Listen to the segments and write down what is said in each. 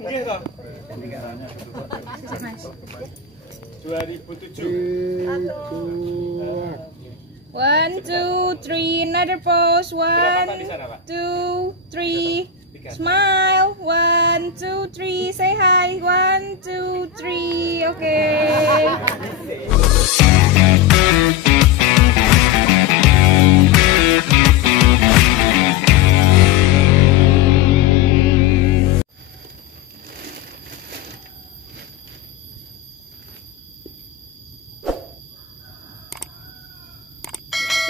Iya toh? 2007. 1, 2, 3, another pose. 1, 2, 3, smile. 1, 2, 3, say hi. 1, 2, 3, okay.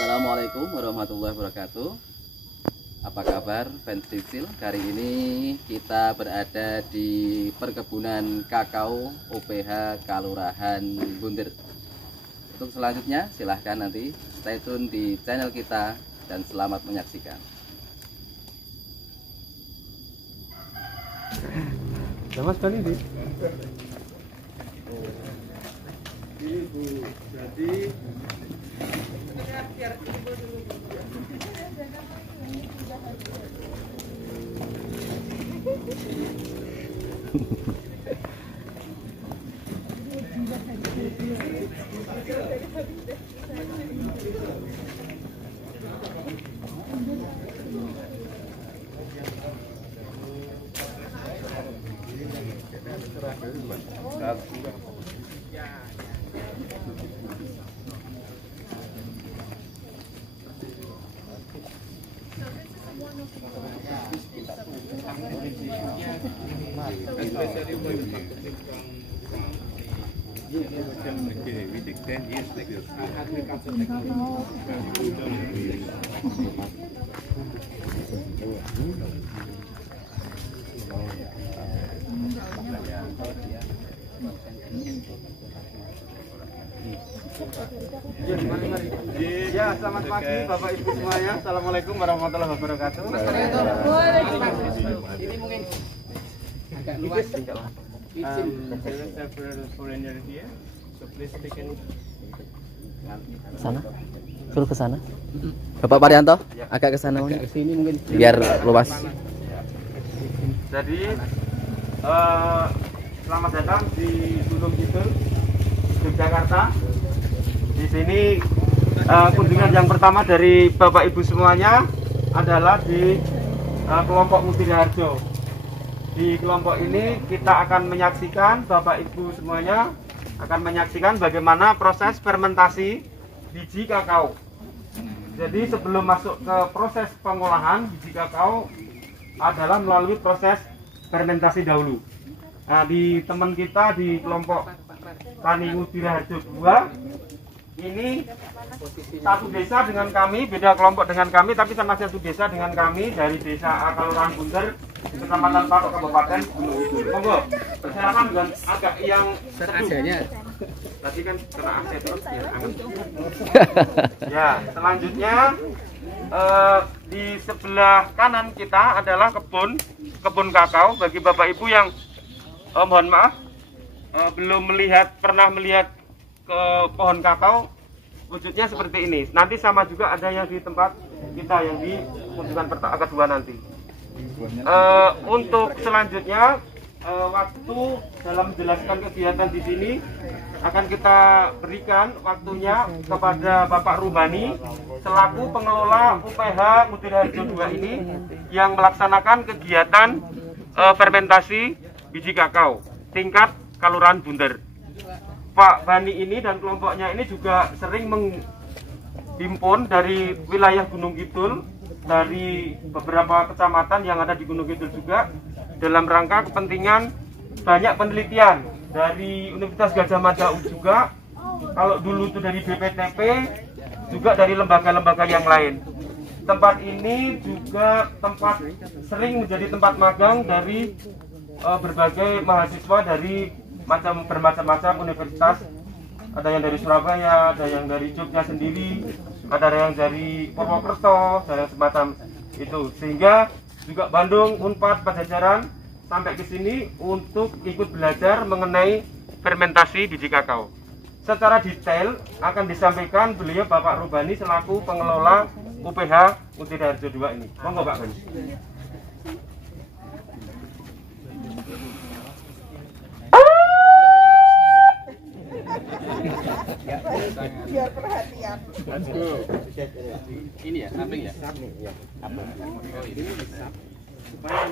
Assalamualaikum warahmatullahi wabarakatuh. Apa kabar fans Sisil? Kali ini kita berada di perkebunan kakao UPH Kalurahan Bunder. Untuk selanjutnya silahkan nanti stay tune di channel kita dan selamat menyaksikan. Sama sekali ini. Ini Bu, jadi ya, selamat pagi Bapak Ibu semuanya. Assalamualaikum warahmatullahi wabarakatuh. Ini mungkin agak luas. Sana, suruh ke sana. Bapak Parianto, agak ke sana mungkin. Sini mungkin. Biar luas. Jadi selamat datang di Gunung Kidul, Yogyakarta. Di sini kunjungan yang pertama dari Bapak Ibu semuanya adalah di kelompok Mutiharjo. Di kelompok ini kita akan menyaksikan, Bapak Ibu semuanya akan menyaksikan bagaimana proses fermentasi biji kakao. Jadi sebelum masuk ke proses pengolahan, biji kakao adalah melalui proses fermentasi dahulu. Nah, di teman kita di kelompok Tani Mutiharjo 2 ini satu desa dengan kami, beda kelompok dengan kami, tapi sama satu desa dengan kami dari desa Kalurahan Bunder, Kecamatan Patok, Kabupaten Gunung Kidul. Monggo, persilakan dengan agak yang seduh. Tadi kan kena AC terus ya, anget. Ya, selanjutnya di sebelah kanan kita adalah kebun kakao. Bagi Bapak Ibu yang mohon maaf belum pernah melihat ke pohon kakao, wujudnya seperti ini. Nanti sama juga ada yang di tempat kita yang di kunjungan kedua nanti. Untuk selanjutnya waktu dalam menjelaskan kegiatan di sini akan kita berikan waktunya kepada Bapak Rubani selaku pengelola UPH Mutiharjo 2 ini yang melaksanakan kegiatan fermentasi biji kakao tingkat Kalurahan Bunder. Pak Bani ini dan kelompoknya ini juga sering menghimpun dari wilayah Gunung Kidul, dari beberapa kecamatan yang ada di Gunung Kidul juga, dalam rangka kepentingan banyak penelitian dari Universitas Gadjah Mada juga, kalau dulu itu dari BPTP, juga dari lembaga-lembaga yang lain. Tempat ini juga sering menjadi tempat magang dari berbagai mahasiswa dari bermacam-macam universitas. Ada yang dari Surabaya, ada yang dari Jogja sendiri, ada yang dari Purwokerto, dan semacam itu. Sehingga juga Bandung, Unpad, Pajajaran sampai ke sini untuk ikut belajar mengenai fermentasi biji kakao. Secara detail akan disampaikan beliau Bapak Rubani selaku pengelola UPH Mutiharjo 2 ini. Monggo Pak Bani. Ini ya, samping ya?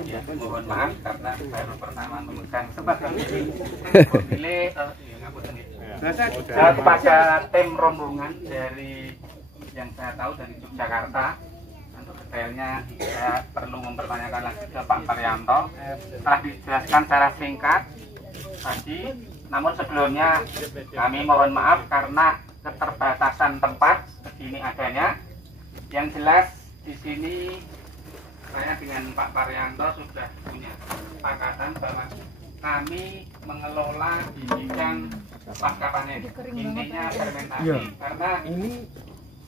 Ya, mohon maaf karena baru pertama memegang kesempatan ini. Memilih kepada tim rombongan dari yang saya tahu dari Yogyakarta. Untuk detailnya saya perlu mempertanyakan lagi ke Pak Paryanto. Telah dijelaskan secara singkat tadi, namun sebelumnya kami mohon maaf karena keterbatasan tempat begini adanya. Yang jelas di sini saya dengan Pak Paryanto sudah punya kesepakatan bahwa kami mengelola di bidang pasca panen, intinya fermentasi. Ya, karena ini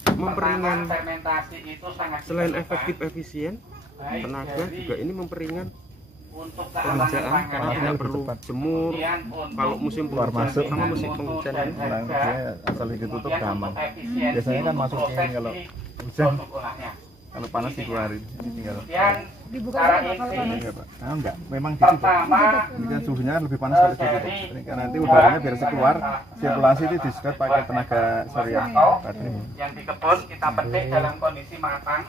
pertama memperingan, fermentasi itu sangat selain diperlukan, efektif efisien baik tenaga, dari juga ini memperingan untuk pekerjaan karena tidak perlu jemur. Kalau musim penghujan masuk sama musim penghujan ini Nah, dia asal ditutup gampang. Biasanya kan masukin kalau hujan, kalau panas dikeluarin. Ini tinggal. Secara inti Enggak, Pak. Nah, enggak. Memang gitu, Pak. pertama Ini kan suhunya kan lebih panas kalau gitu, Pak. Ini kan nanti udaranya biar keluar, sirkulasi itu disedot pakai tenaga surya tadi. yang di kebun kita petik dalam kondisi matang.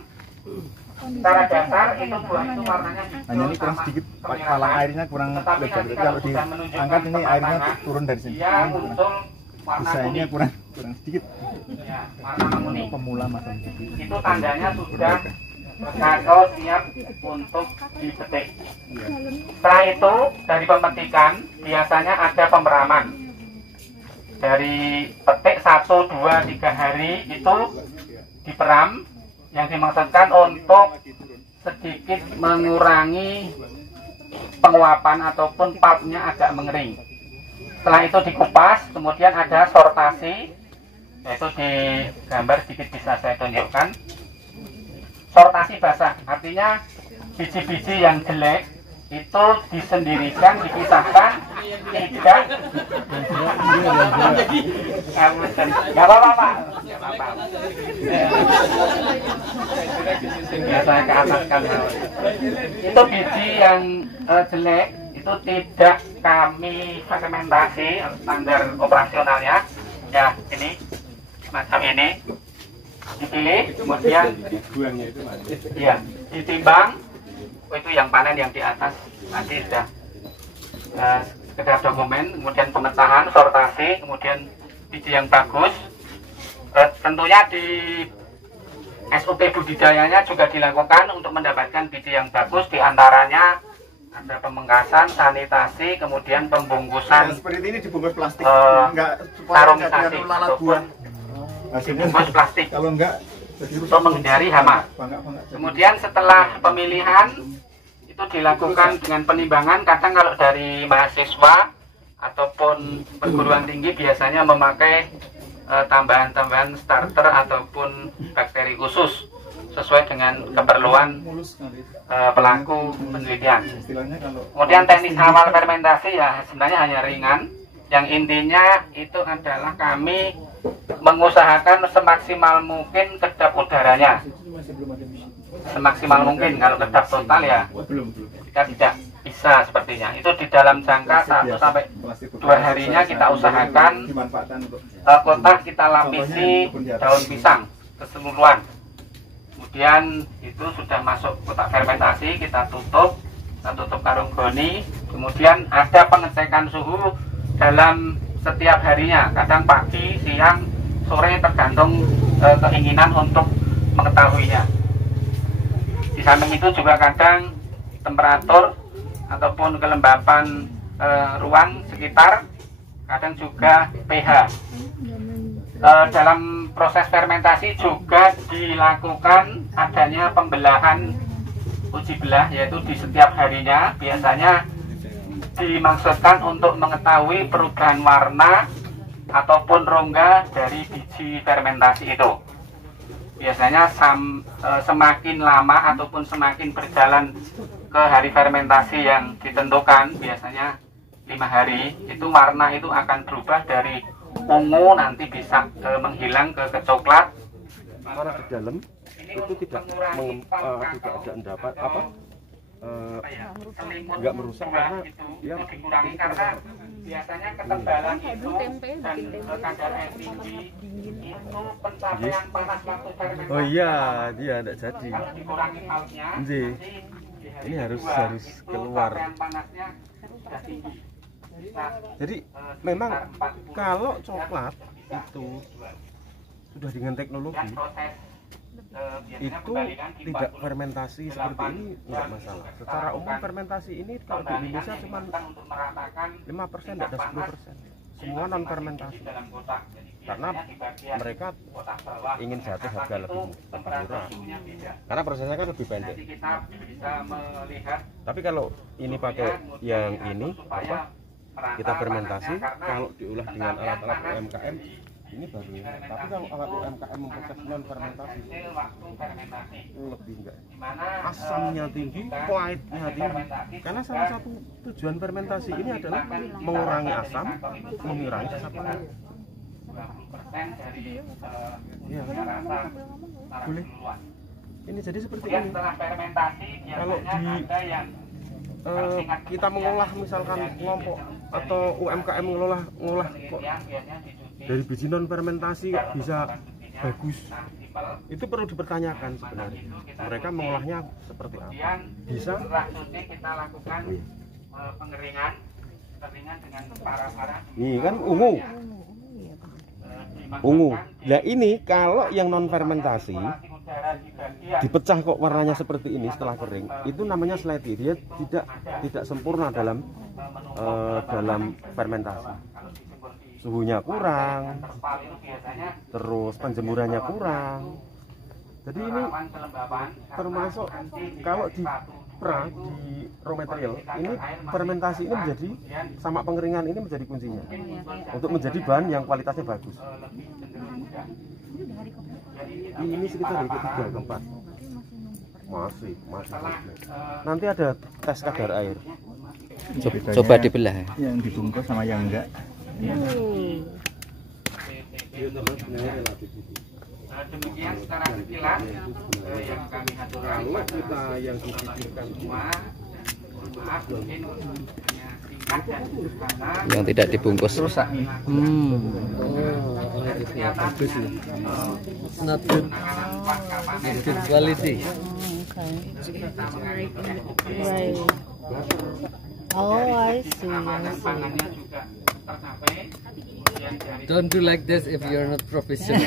Secara dasar itu buah itu warnanya hijau. Hanya ini kurang sama sedikit, kemerahan. palang airnya kurang Tetapi lebar. nanti Jadi kalau sudah menunjukkan diangkat ini airnya kematangan, turun dari sini. dia muncul warna Desainnya kuning. kurang sedikit. Ya, warna kuning. Pemula masak gitu. Itu tandanya sudah kakao siap untuk dipetik. Setelah itu dari pemetikan biasanya ada pemeraman. Dari petik 1, 2, 3 hari itu diperam, yang dimaksudkan untuk sedikit mengurangi penguapan ataupun pulpnya agak mengering. Setelah itu dikupas, kemudian ada sortasi, yaitu di gambar sedikit bisa saya tunjukkan. Sortasi basah, artinya biji-biji yang jelek itu disendirikan, dipisahkan, tidak. Nggak apa-apa, Pak. Nggak apa-apa. Biasanya ke atas kan. Itu biji yang jelek itu tidak kami fermentasi, standar operasionalnya. Ya, ini macam ini. Dipilih, kemudian ya, ditimbang. Oh, itu yang panen yang di atas nanti sudah sekedar dokumen, kemudian pemecahan, sortasi, kemudian biji yang bagus. Tentunya di SOP budidayanya juga dilakukan untuk mendapatkan biji yang bagus, diantaranya ada pemengkasan, sanitasi, kemudian pembungkusan Seperti ini dibungkus plastik, tarumisasi, lalat buah. dibungkus plastik Kalau enggak untuk menghindari hama. Kemudian setelah pemilihan itu dilakukan dengan penimbangan. Kadang kalau dari mahasiswa ataupun perguruan tinggi biasanya memakai tambahan-tambahan starter ataupun bakteri khusus sesuai dengan keperluan pelaku penelitian. Kemudian teknik awal fermentasi ya sebenarnya hanya ringan. Yang intinya itu adalah kami mengusahakan semaksimal mungkin kedap udaranya. Semaksimal mungkin, kalau kedap total ya kita tidak bisa sepertinya. Itu di dalam jangka 1 sampai 2 harinya kita usahakan kotak kita lapisi daun pisang keseluruhan. Kemudian itu sudah masuk kotak fermentasi, kita tutup karung goni. Kemudian ada pengecekan suhu dalam setiap harinya, kadang pagi, siang, sore, tergantung keinginan untuk mengetahuinya. Di samping itu juga kadang temperatur ataupun kelembapan ruang sekitar, kadang juga pH. Dalam proses fermentasi juga dilakukan adanya pembelahan uji belah, yaitu di setiap harinya. Biasanya dimaksudkan untuk mengetahui perubahan warna ataupun rongga dari biji fermentasi itu. Biasanya semakin lama ataupun semakin berjalan ke hari fermentasi yang ditentukan, biasanya 5 hari, itu warna itu akan berubah dari ungu nanti bisa menghilang ke coklat. Karena di dalam itu tidak ada endapan apa nggak merusak karena ya dikurangi karena biasanya ketebalan itu dan kadar air tinggi itu pencapaian panas waktu fermentasi. oh iya dia tidak jadi. Kalau dikurangi pautnya, Ini harus keluar. panasnya sudah tinggi. Jadi memang kalau coklat itu sudah dengan teknologi itu tidak fermentasi seperti ini nggak masalah. Secara umum fermentasi ini kalau di Indonesia cuma 5% ada 10%. Semua non fermentasi. Karena mereka ingin jatuh harga lebih murah. Karena prosesnya kan lebih pendek. Tapi kalau ini pakai yang ini apa? Kita fermentasi, kalau diolah dengan alat-alat UMKM ini baru. Tapi kalau alat UMKM memproses non fermentasi lebih enggak. Asamnya tinggi, pahitnya tinggi. Karena salah satu tujuan fermentasi ini adalah mengurangi asam, mengurangi rasa pahit. Ya. Boleh. Ini jadi seperti ini. Kalau di kita mengolah misalkan kelompok atau UMKM ngolah kok dari biji non fermentasi bisa bagus, itu perlu dipertanyakan sebenarnya. Mereka mengolahnya seperti apa? Bisa? Kita lakukan pengeringan dengan para-para. Nih kan ungu. Nah ini kalau yang non fermentasi dipecah kok warnanya seperti ini setelah kering, itu namanya slaty. Dia tidak sempurna dalam fermentasi. Suhunya kurang, terus penjemurannya kurang. Jadi ini termasuk kalau di raw material ini fermentasi ini menjadi sama pengeringan ini menjadi kuncinya untuk menjadi bahan yang kualitasnya bagus. Ini sekitar dari ketiga keempat masih. Nanti ada tes kadar air. Coba dibelah. Yang dibungkus sama yang enggak. Demikian secara sekilas yang kami aturkan. Kalau kita yang dipikirkan maaf mungkin hanya singkat dan karena Yang tidak dibungkus. Rusak nih. bagus ya. Not good. It's good quality. Right. Oh, I see. pangannya juga tercapai. Don't do like this if you're not professional.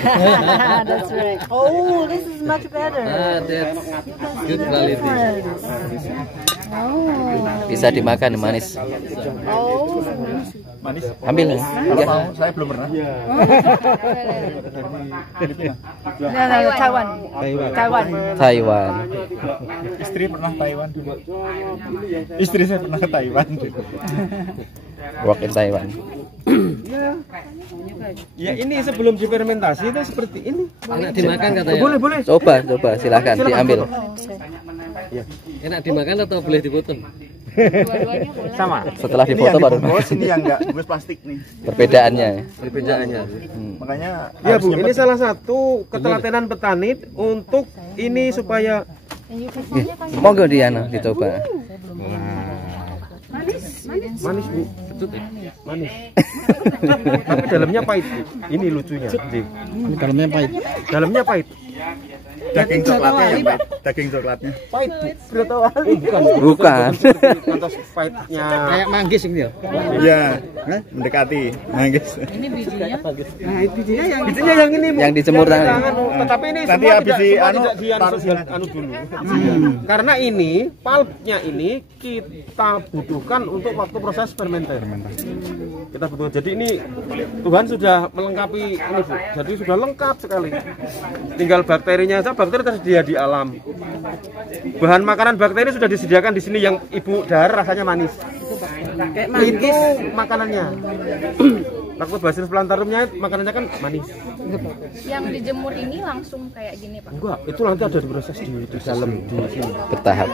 That's right. Oh, this is much better. That's good quality. Oh. Bisa dimakan manis. Oh. Manis. Ambil. Kalau mau, saya belum pernah. No, Taiwan. Taiwan. Istri pernah Taiwan dulu. Istri saya pernah ke Taiwan. Work in Taiwan. Ya ini sebelum difermentasi itu seperti ini. Enak dimakan katanya. Boleh. Coba silakan diambil. Enak dimakan atau boleh dipotong? Dua-duanya boleh. Sama. Setelah Ini dipoto yang baru. dibungkus, ini yang enggak bungkus plastik nih. Perbedaannya. Makanya Ya harus Bu, ini nyempet. salah satu ketelatenan petani untuk ini supaya Monggo Diana dicoba. manis Bu. Manis. Tapi dalamnya pahit Bu. Ini lucunya. Dalamnya pahit. Dalamnya pahit. Daging coklatnya yang pahit. Daging coklatnya. Pahit Bu. Bukan. Bukan. Contoh pahitnya. Kayak manggis ini ya. Iya, mendekati. Manggis. Bijinya yang ini Bu. Yang dijemur tadi. Tetapi ini Nanti semua habis tidak, di semua anu, tidak taruh anu dulu. Karena ini pulpnya ini kita butuhkan untuk waktu proses fermentasi. Kita butuh. Jadi ini Tuhan sudah melengkapi ini Bu. Jadi sudah lengkap sekali. Tinggal bakterinya saja, bakteri tersedia di alam. Bahan makanan bakteri sudah disediakan di sini yang Ibu dahar rasanya manis. Itu makanannya. Lactobacillus plantarumnya makanannya kan manis. Yang dijemur ini langsung kayak gini, Pak. Enggak, itu nanti ada diproses di dalam di sini. Bertahap.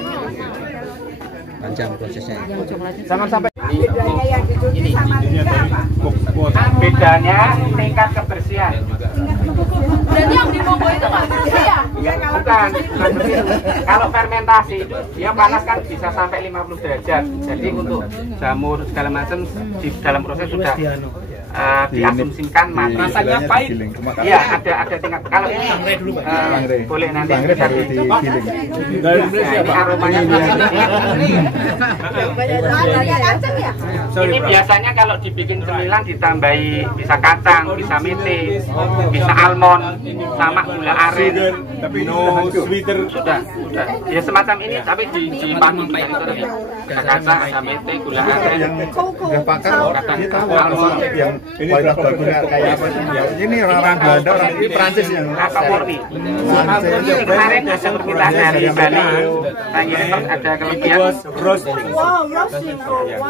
Panjang prosesnya. Jangan sampai Bedanya tingkat kebersihan. Berarti yang di Monggo itu nggak bersih ya? Bukan begitu. Kalau fermentasi itu dia panas kan bisa sampai 50 derajat. Jadi untuk jamur segala macam di dalam proses sudah diasumsikan mati. Rasanya pahit. Iya, ada tingkat. Kalau ini boleh nanti bisa digiling. ini aromanya ini biasanya kalau dibikin cemilan ditambahi bisa kacang, bisa mete, bisa almond, sama gula aren. Tapi no sweeter. Sudah. Ya semacam ini tapi dipakai itu ya. Bisa kacang, bisa mete, gula aren. Yang pakar dia tahu almond yang kualitas bagusnya kayak apa sih? Ya, ini orang Belanda, orang ini Prancis yang Kakao murni. Kemarin ada permintaan dari Bali. Tanya ada kelebihan.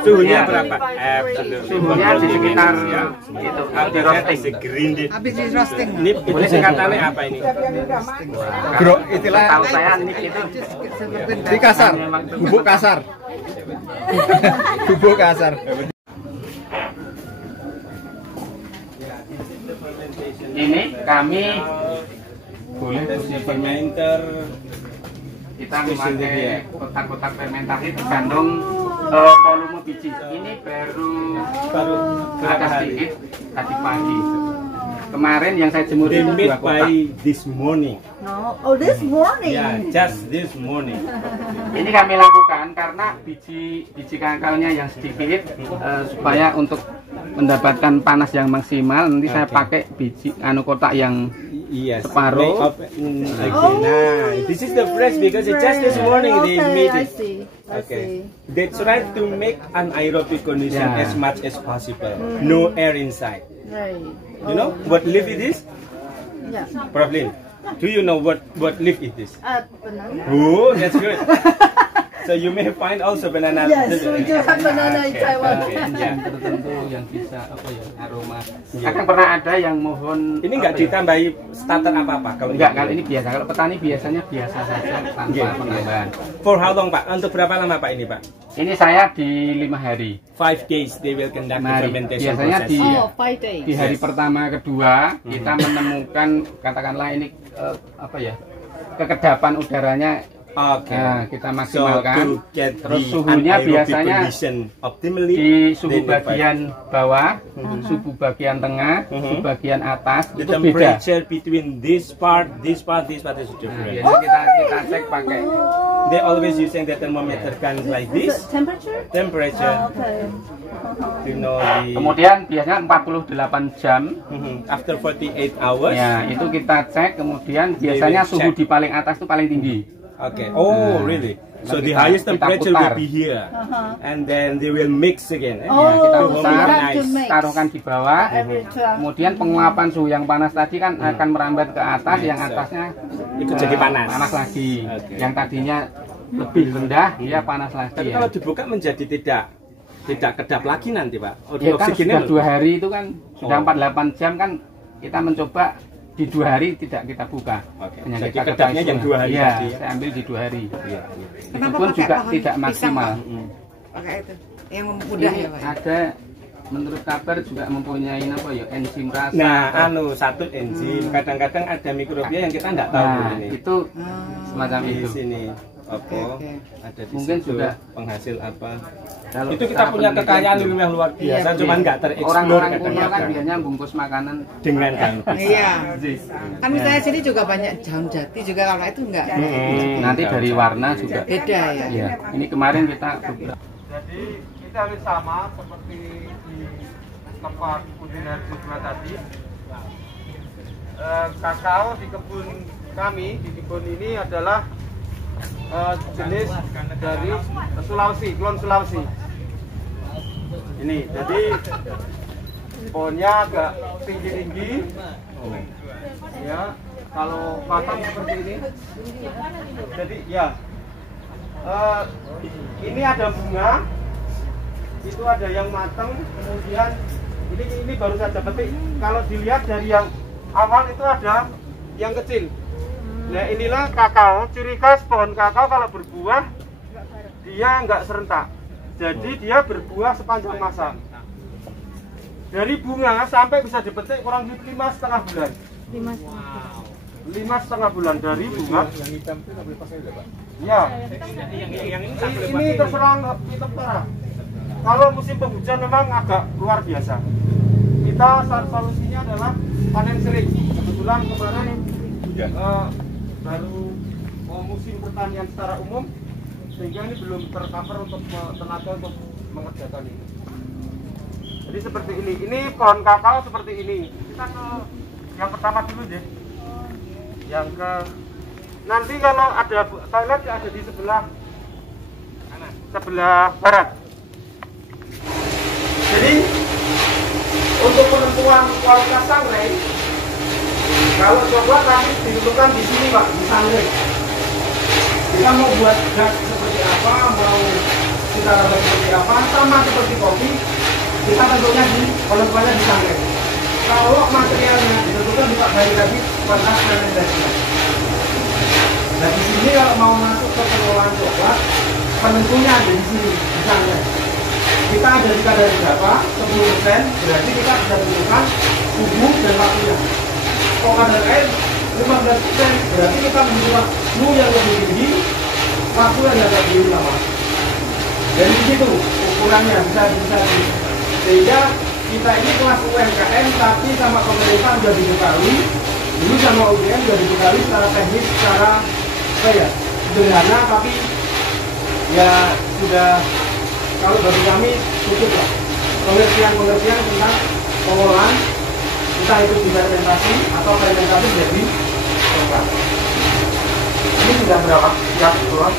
Suhunya berapa? Suhunya di sekitar itu di roasting. Habis di roasting. Ini singkatannya apa ini? bro, itulah Tahu saya nik itu di kasar, bubuk kasar. Bubuk kasar. ini kami boleh usia fermenter. Kita memakai kotak-kotak fermentasi tergantung volume biji. Ini baru ada sedikit tadi pagi. Kemarin yang saya jemur itu 2 kotak. This morning. No. Oh, this morning. Yeah, just this morning. Ini kami lakukan karena biji kakaonya yang sedikit supaya untuk mendapatkan panas yang maksimal. Nanti saya pakai biji kotak yang Yes. separuh. Nah, this is the fresh because it's just this morning they made I it. see. I Okay. see. They tried to make anaerobic condition Yeah. as much as possible. No air inside. Right. You know what leaf it is? Yeah. Problem. Do you know what leaf it is? Banana. Oh, that's good. So you may find also banana. Yes, we do have banana in Taiwan. Yeah. Tertentu yang bisa aroma. Akan pernah ada yang mohon Ini nggak ditambahi starter apa-apa kalau enggak, kalau ini biasa. Kalau petani biasanya biasa saja tanpa penambahan. For how long, Pak? Untuk berapa lama, Pak, ini, Pak? Ini saya di 5 hari. 5 days they will conduct the Mari. fermentation Biasanya process. Oh, 5 days. di hari pertama kedua kita menemukan katakanlah ini kekedapan udaranya. Okay. Nah, kita So maksimalkan. to get Terus the suhunya anaerobic biasanya condition optimally, di suhu then the bagian bawah, suhu bagian tengah, suhu bagian atas the itu beda. temperature between this part is Nah, different. biasanya kita cek pakai They always using the thermometer guns like this. Temperature? Temperature, Okay. you know the. kemudian biasanya 48 jam. After 48 hours. Ya, itu kita cek kemudian biasanya will suhu check. di paling atas itu paling tinggi. Okay. Oh, really? So the kita- highest kita temperature putar. will be here, and then they will mix again. Oh, kita To putar, we have to homogenize. mix. taruhkan di bawah. Every time. Kemudian penguapan suhu yang panas tadi kan akan merambat ke atas, yang atasnya Ikut jadi panas. panas lagi. Oke. Yang tadinya lebih rendah, dia panas lagi. Tapi Ya. kalau dibuka menjadi tidak kedap lagi nanti, Pak. Ya kan sudah 2 hari itu kan sudah Oh. 48 jam kan kita mencoba di 2 hari tidak kita buka. Oke. Hanya Jadi kita kedapnya yang 2 hari ya, tadi ya? saya ambil di 2 hari. Iya. Kenapa Itu pun pakai juga pohon tidak pisang, maksimal. Pak? Pakai itu. Yang mudah Ini ya, Pak. ada menurut kabar juga mempunyai enzim rasa. Nah, satu enzim. Kadang-kadang ada mikrobia yang kita nggak tahu Nah, ini. itu semacam Di itu. sini apa? Oke. Ada di Mungkin situ juga penghasil apa? Kalau Itu kita punya penelitian kekayaan belum. yang luar biasa, Iya, cuman nggak tereksplor Orang-orang kuno kan kadang-kadang biasanya bungkus makanan dengan daun pisang. Iya. Kan misalnya sini juga banyak daun jati juga, kalau itu enggak. nanti dari warna juga. Beda ya. Iya, ini kemarin kita beberapa. Jadi kita harus sama seperti di tempat kuliner juga tadi. Kakao di kebun kami, di kebun ini adalah jenis dari Sulawesi, klon Sulawesi. Ini, jadi pohonnya agak tinggi-tinggi. Ya, kalau batang seperti ini. Jadi ya, ini ada bunga, itu ada yang matang, kemudian ini baru saja petik. Kalau dilihat dari yang awal itu ada yang kecil. Nah, inilah kakao. Ciri khas pohon kakao kalau berbuah dia nggak serentak, jadi dia berbuah sepanjang masa. Dari bunga sampai bisa dipetik kurang lebih 5,5 bulan. 5,5 bulan dari bunga. Ya. Ini terserang terserah. Kalau musim penghujan memang agak luar biasa. Kita solusinya adalah panen sering. Kebetulan kemarin baru musim pertanian secara umum, sehingga ini belum tercover untuk tenaga untuk mengerjakan ini. Jadi seperti ini. Ini pohon kakao seperti ini. Kita ke yang pertama dulu deh. Yang ke nanti kalau ada toilet ada di sebelah kanan, sebelah barat. Jadi untuk penentuan kualitas sangrai, kalau coklat nanti ditentukan di sini Pak, di sangrai. Kita mau buat gas seperti apa, mau kita rasa seperti apa, sama seperti kopi, kita tentunya di penentuannya di sangrai. Kalau materialnya ditentukan bisa balik lagi kualitas fermentasinya. Nah di sini kalau mau masuk ke pengelolaan coklat, penentunya ada di sini di sangrai. Kita ada di kadar berapa? 10%, berarti kita bisa tentukan suhu dan waktunya. Kalau kadar air 15%, berarti kita menentukan suhu yang lebih tinggi, waktu yang lebih lama. Dari situ ukurannya bisa sehingga kita ini kelas UMKM tapi sama pemerintah sudah diketahui, dulu sama UGM sudah diketahui secara teknis, secara sederhana, tapi ya sudah. Kalau bagi kami cukup lah pengertian tentang pengolahan, entah itu di fermentasi atau fermentasi jadi coklat. Ini sudah berapa? Siap keluar.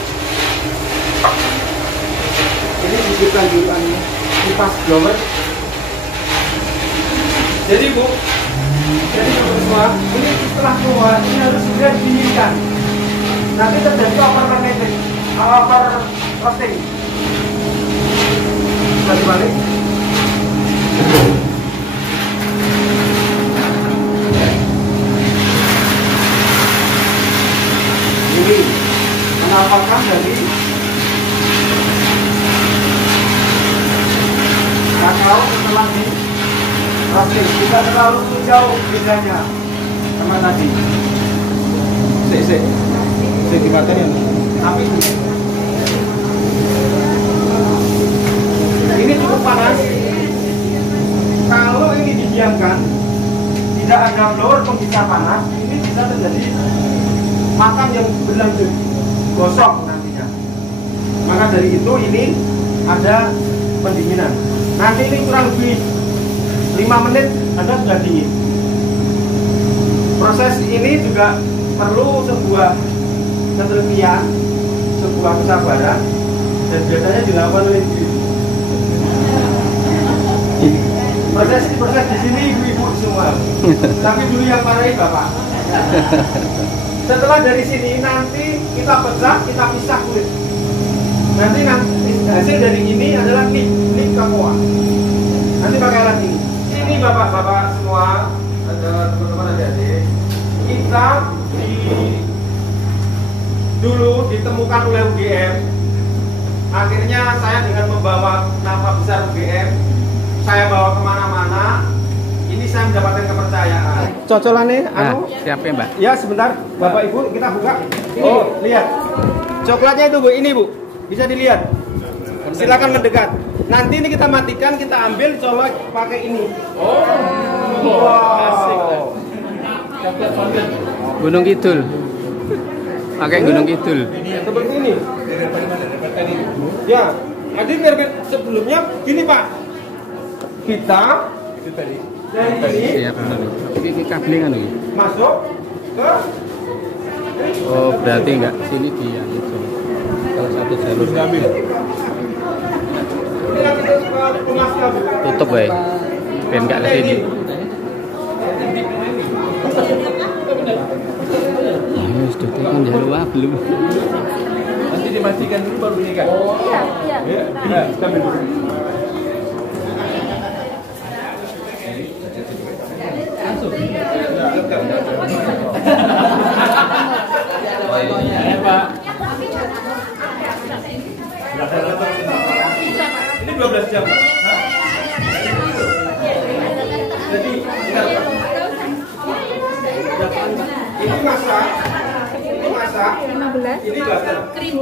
Ini bibit lanjutannya kipas blower. Jadi Bu, semua ini setelah keluar ini harus sudah didinginkan. Nanti terjadi overfermenting, over roasting. Balik balik. Ini menampakkan dari kakao setelah di roasting. Tidak terlalu jauh bedanya sama tadi. Saya dimakan ya. Tapi ini cukup panas. Kalau ini didiamkan, tidak ada blower pun bisa panas, ini bisa terjadi makan yang berlanjut, gosong nantinya. Maka dari itu ini ada pendinginan. Nanti ini kurang lebih 5 menit Anda sudah dingin. Proses ini juga perlu sebuah ketelitian, sebuah kesabaran, dan biasanya dilakukan oleh diri. Proses di sini ibu-ibu semua, tapi dulu yang marahi bapak. Setelah dari sini nanti kita pecah, kita pisah kulit. Nanti hasil dari ini adalah nik kakao. Nanti pakai lagi. Ini bapak-bapak semua, ada teman-teman adik-adik. Kita dulu ditemukan oleh UGM. Akhirnya saya dengan membawa nama besar UGM, saya bawa kemana-mana. Ini saya mendapatkan kepercayaan. Cocolannya, siap ya Mbak? Ya sebentar, Bapak Ibu kita buka. Oh lihat, coklatnya itu Bu, ini Bu, bisa dilihat. Silakan mendekat. Nanti ini kita matikan, kita ambil colok pakai ini. Oh, wow. Gunung Kidul. Pakai Gunung Kidul. Seperti ini. Ya, jadi sebelumnya gini Pak. Kita dari ini ini kablingan nih. masuk ke. Oh berarti enggak sini dia itu. Kalau satu jalur ngambil. Tutup baik. Biar enggak ke sini. Ayo sudah tekan jalur belum. Nanti dimatikan dulu baru nikah. Iya. Ya, kita ambil dulu. Ini 12 jam. Jadi, ini masak. Ini masak. 15. Ini butter. 20.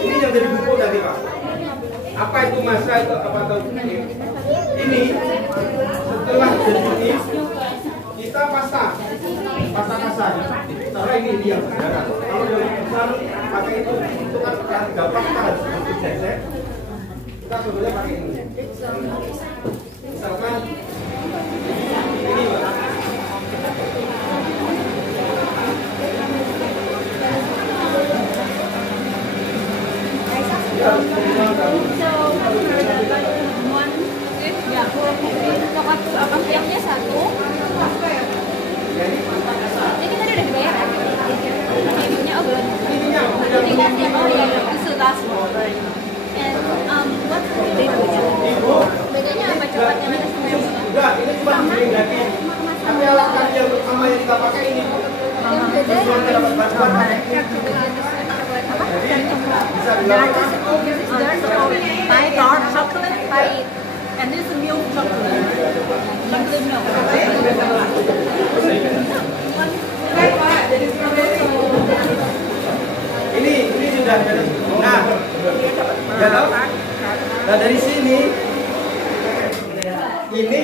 Ini yang jadi bubuk tadi Pak. Apa itu masak itu apa tahu? Ini setelah jadi kita pasang kasar. Karena ini yang sederhana. Kalau yang besar pakai itu kan gampang kita harus gesek. Kita sebenarnya pakai ini. Misalkan ini Pak. Coklat apa siangnya 1. Ini tadi udah dibayar ya? Ibunya oh belum. Tingkatnya oh ya this is last one. And what bedanya apa coklatnya mana sama yang ini? Enggak, ini cuma giling daging. Tapi alat yang sama yang kita pakai ini. Yang beda Pahit dark chocolate pahit. and this is milk chocolate. Chocolate milk. Ini sudah nah dari sini ini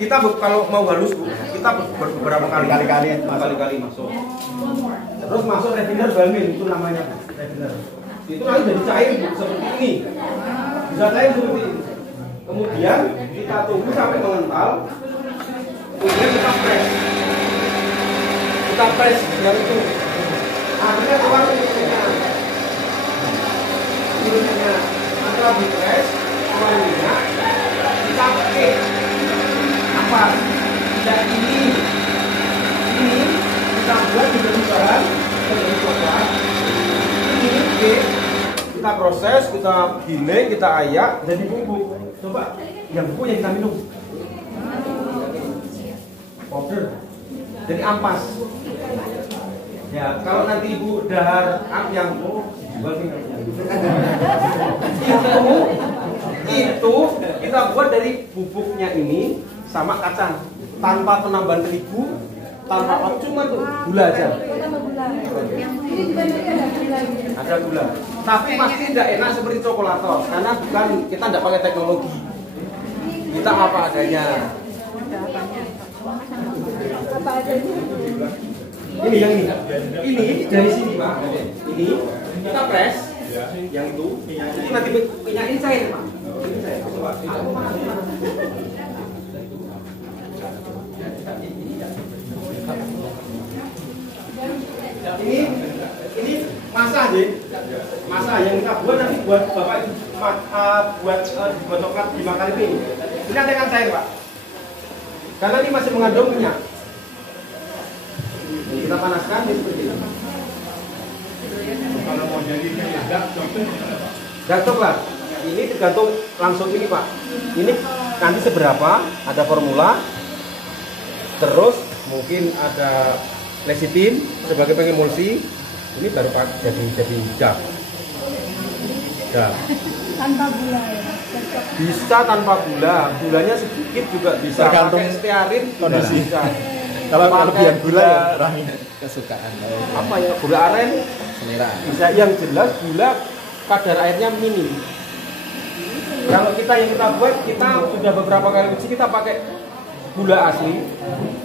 kita kalau mau halus kita beberapa kali masuk. Terus masuk refiner balmin itu namanya refiner. Itu nanti jadi cair seperti ini. Bisa cair seperti ini. Kemudian kita tunggu sampai mengental. Kemudian kita press. Kita press yang itu. Akhirnya keluar minyak. Setelah di press, keluar minyak. Kita pakai apa? Dan ini kita buat menjadi bahan menjadi coklat. Ini kita proses, kita giling, kita ayak jadi bubuk. Coba yang bubuk yang kita minum. Powder. Jadi ampas. Ya, kalau nanti ibu dahar yang itu kita buat dari bubuknya ini sama kacang tanpa penambahan terigu, tanpa apa, cuma tuh gula aja. Ada gula. Tapi pasti tidak enak seperti coklatos karena bukan kita tidak pakai teknologi. Kita apa adanya. Ini yang ini dari sini Pak. Ini kita press yang itu nanti minyak ini cair Pak. Ini cair. Coba. Ini masa deh. Masa yang kita buat nanti buat Bapak buat coklat dimakan ini. Ini ada yang cair Pak. Karena ini masih mengandung minyak. Kita panaskan seperti ini. Kalau mau jadi gantung lah. Ini tergantung langsung ini Pak. Ini nanti seberapa? Ada formula. Terus mungkin ada lecithin sebagai pengemulsi. Ini baru jadi dak. Tanpa gula ya. Bisa tanpa gula. Gulanya sedikit juga bisa. Tergantung pakai stearin kondisi. bisa. Kalau kelebihan gula ya Rahmi. Kesukaan Apa ya? Gula aren selera. bisa, yang jelas gula kadar airnya minim. Kalau kita yang kita buat, kita sudah beberapa kali uji kita pakai gula asli,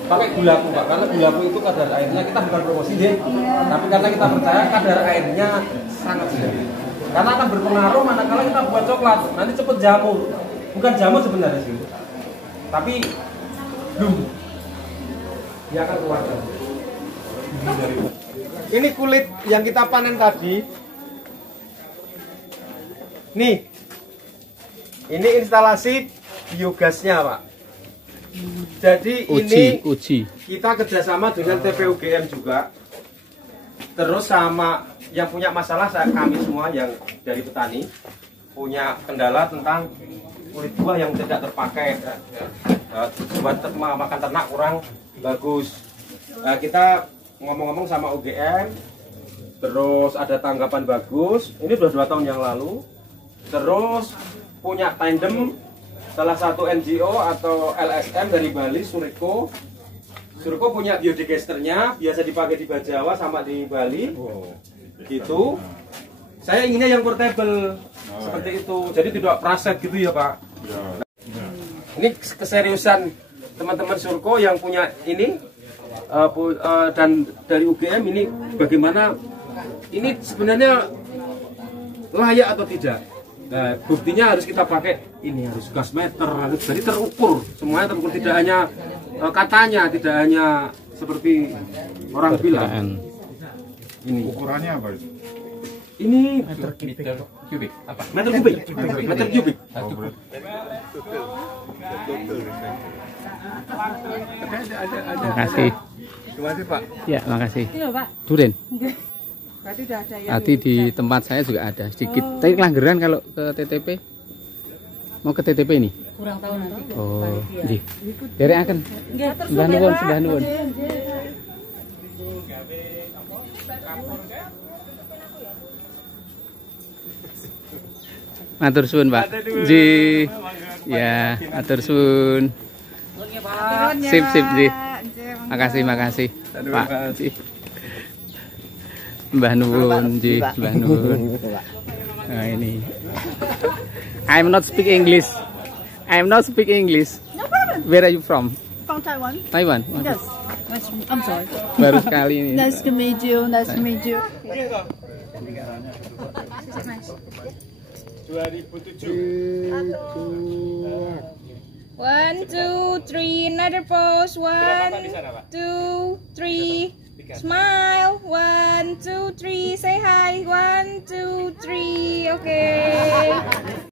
pakai gulaku Pak, karena gulaku itu kadar airnya kita bukan promosi deh, tapi karena kita percaya kadar airnya sangat sedikit. Karena akan berpengaruh manakala kita buat coklat, nanti cepet jamur, bukan jamur sebenarnya sih, tapi belum, dia akan keluar. Ini kulit yang kita panen tadi. Nih. Ini instalasi biogasnya, Pak. Jadi uji. Kita kerjasama dengan TPUGM juga. Terus sama yang punya masalah kami semua yang dari petani punya kendala tentang kulit buah yang tidak terpakai, buat makan ternak kurang bagus. Nah, kita ngomong-ngomong sama UGM, terus ada tanggapan bagus. Ini sudah 2 tahun yang lalu. Terus punya tandem salah satu NGO atau LSM dari Bali, Suriko. Suriko punya biodigester-nya, biasa dipakai di Bajawa sama di Bali. Gitu. Saya inginnya yang portable seperti itu. Jadi tidak praset gitu ya, Pak. Ini keseriusan teman-teman Surko yang punya ini dan dari UGM ini bagaimana ini sebenarnya layak atau tidak. Nah, buktinya harus kita pakai ini, harus gas meter, harus jadi terukur, semuanya terukur, tidak hanya katanya, tidak hanya seperti orang bilang. Ini Ukurannya apa? ini Meter kubik. Apa? meter kubik, meter kubik. Makasih. Terima kasih Pak. Ya, makasih. Ini loh, Pak. Duren. Berarti udah ada ya. Tadi di tempat saya juga ada sedikit. Tapi kelanggeran kalau ke TTP. Mau ke TTP ini? Kurang tahu nanti. Oh, nggih. Derek akan. Mbah nuwun, Mbah nuwun. Matur suwun, Pak. Ji. Ya, matur suwun. Sip, sip, Ji. Makasih, makasih. Pak. Ji. Mbah nuwun, Ji, Mbah nuwun. Nah, ini. I'm not speak English. I'm not speak English. Where are you from? From Taiwan. Taiwan. Yes. I'm sorry. Baru sekali ini. Nice to meet you. Nice to meet you. 1, 2, 3, another pose. 1, 2, 3. Smile. 1, 2, 3. Say hi. 1, 2, 3. Okay.